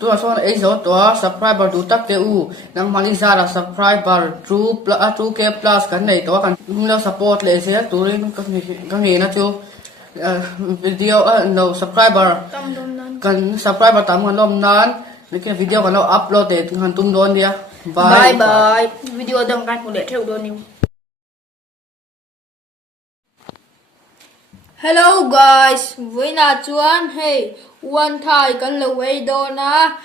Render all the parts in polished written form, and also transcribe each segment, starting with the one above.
tua son ei zo tua subscriber du tak ke u nang mali zara subscriber true k plus kan nei to kan lo support le se turin ka nge na chu video no subscriber kan subscriber tam kan lom nan ni ke video kan lo upload de kan tum don dia bye bye video đăng kênh của để theo đồn nhiều. Hello guys, với là chuan hey one thai kan lo way do na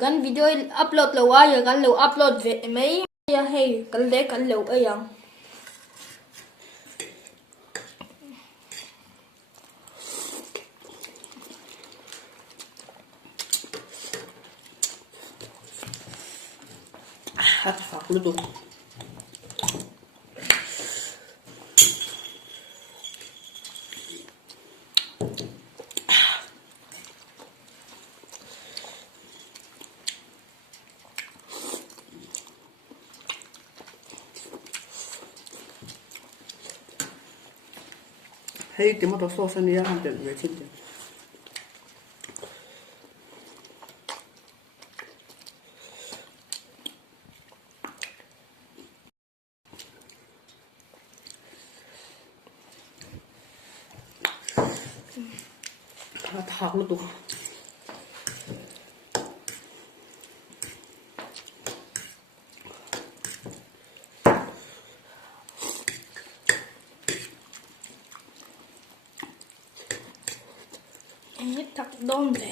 kan video upload lo wa ya kan lo upload về mấy ya hey kan le kan lo ai yang fuck lu tu hey tomato sauce ni ya han te ve chin te thạc luôn tụ hết thật đông rồi.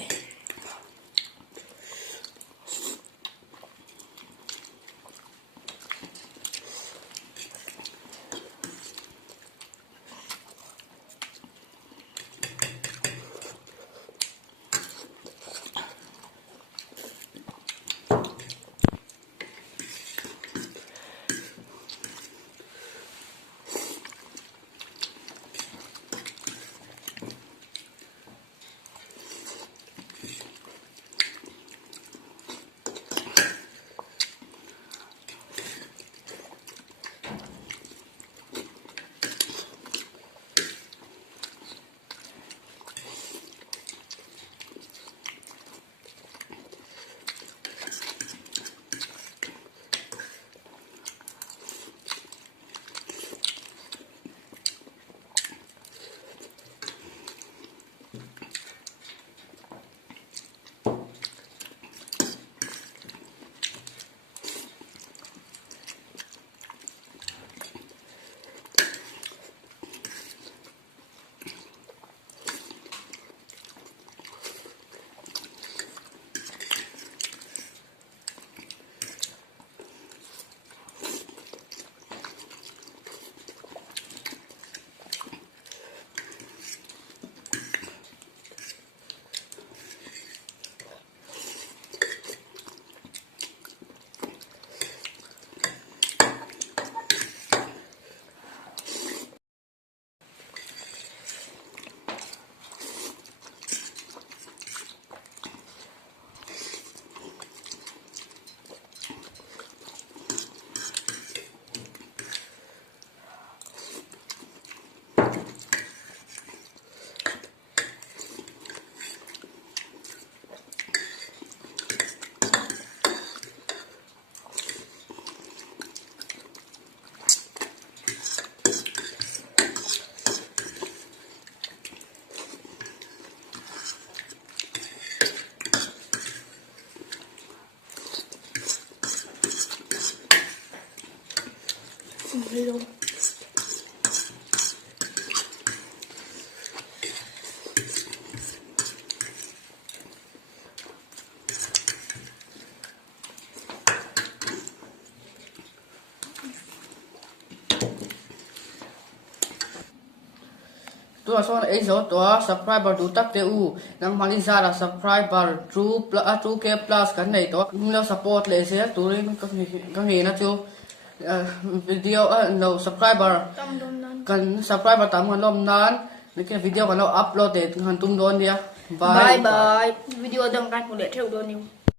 Luôn. tua son ei zo tua subscriber du tak ke u nang mali zara subscriber true k plus kan nei to lo support le se turin ka nge na chu video no subscriber kan subscriber tam kan lom nan ni ke video kan lo upload de kan tum don dia Bye bye video đăng kênh của để theo đồn nhiều.